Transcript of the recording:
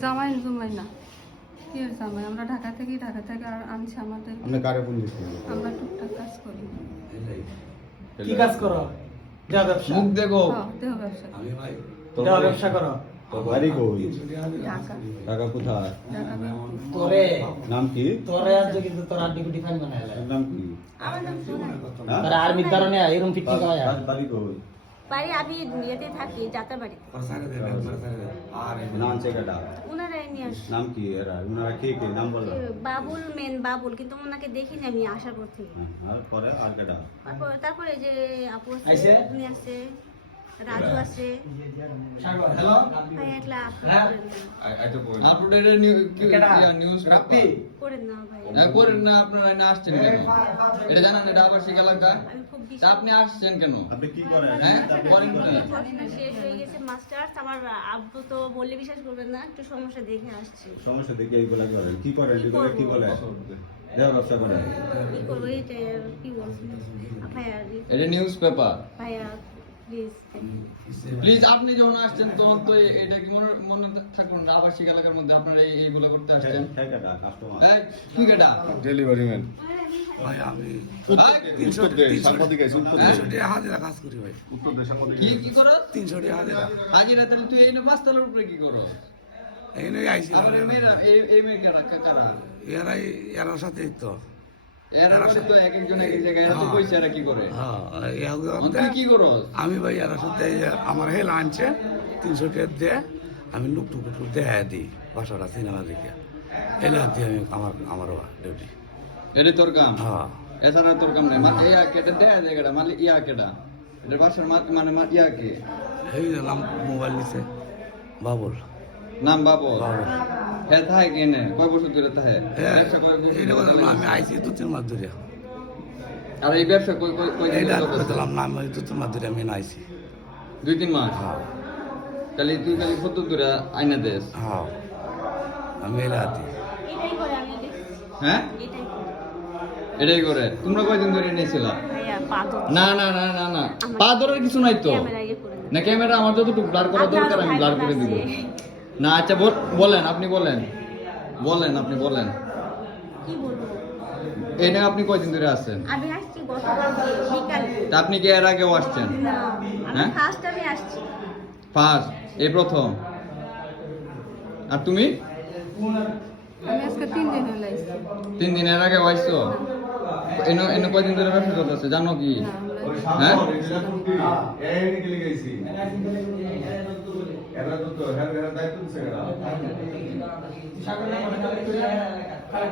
জামাই জুমাই না। কি জামাই? আমরা ঢাকা থেকেই ঢাকা থেকে আর আনছি আমাদের। আপনি কারে ফোন দিচ্ছেন আমরা টুকটাক কাজ করি। কি কাজ করো? দেহ ব্যবসা? মুখ দেখো। হ্যাঁ, দেহ ব্যবসা করি। দেহ ব্যবসা করো। বাড়ি কই? ঢাকা। কোথায়? তোরে। নাম কি? তোরে আজ কিন্তু তোর আড্ডি গুটি ফাইন বানাইলা নাম কি? আমার নাম সোনাই। হ্যাঁ? আর্মির কারণে এরকম ফিটিং হয়। বাড়ি- বাড়ি কই? বাড়ি আমি ইয়েতে থাকি যাতা বাড়ি। নাম চেকাটা ওনারাই নিয়ে আসছে নাম কি এরা? ওনারা কে কে? নাম বলো। বাবুল মেন বাবুল কিন্তু ওনাকে দেখিনি আমি আসার পর থেকে। তারপরে আর কেটা তারপর যে আপু আছে? আছে রাজু আছে। হ্যালো হ্যাঁ। আপলোডেড নিউজ করেন না ভাই। করেন না আপনারা না আসছেন কেন? এটা জানেন এটা আবাসিক এলাকা আমি খুব তা বিশ্বাস আপনি আসছেন কেন? আপনি কি করেন? হ্যাঁ করেন কি কি? করেন? পড়াশোনা শেষ হয়ে গেছে মাস্টার্স আমার আব্বু তো বললে বিশ্বাস করবেন না একটু সমস্যা দেখে আসছে। সমস্যা দেখে এইগুলা করেন। কি করেন? এগুলো কি বলে দেহ ব্যবসা করেন। কি করব? এইটা কি বলছি ভাইয়া এটা নিউজ পেপার ভাইয়া প্লিজ আপনি যখন আসছেন তখন তো এটা কি মনে মনে থাকুন না আবাসিক এলাকার মধ্যে আপনারা এই- এইগুলো করতে আসছেন। কেটা কাস্টমার এই, ঠিক এটা ডেলিভারি ম্যান এরাই এরার সাথে তো। আমি ভাই এরার সাথে আমার হেল আনছে তিনশো টাকা দিয়ে আমি লুক টুক টুক দেখা দিই বাসাটা সিনেমা দেখে এলে দিয়ে আমি আমার আমার ডিউটি এটা তোর কাম? হ্যাঁ। এছাড়া তোর কাম নেই। মানে ইয়া কেটে দেয়া জায়গাটা মানে ইয়া কেটা? এটা বাসার মানে ইয়া কে? এই নাম মোবাইল নিছে বাবুল। নাম বাবু বাবুল। হ্যাঁ তাহে কেনে কয় বছর ধরে তাহে হ্যাঁ, বছর এটা ধরে? বললাম না, তাহে? আমি আইসি দু তিন মাস ধরে। আর এই ব্যবসা কই কই কই? না আমি দু তিন মাস ধরে আমি আইসি দুই তিন মাস? হ্যাঁ। তাহলে তুই খালি কত দূরে আইনা দেশ হ্যাঁ। আমি এটাই করে হ্যাঁ? এটাই তোমরা কয়দিন ধরে নিয়েছিলা না না না না না। পা ধরার কিছু নাই তো। না ক্যামেরা আমার যতটুকু ব্লার করা দরকার আমি ব্লার করে দিব। না আচ্ছা বল- বলেন আপনি বলেন। বলেন আপনি বলেন। কি বলব? এটা আপনি কয়দিন ধরে আসছেন আমি আসছি বিকালে। আপনি কি এর আগেও আসছেন? হ্যাঁ? ফার্স্ট আমি আসছি। ফার্স্ট এই প্রথম। আর তুমি? আমি আজকে তিন দিন হলো আইছি। তিন দিনের আগে আইসো এনে এনে কয়দিন ধরে ব্যবসা চলতেছে জানো কি? হ্যাঁ? এই নিকলি গেছি এরা তো তো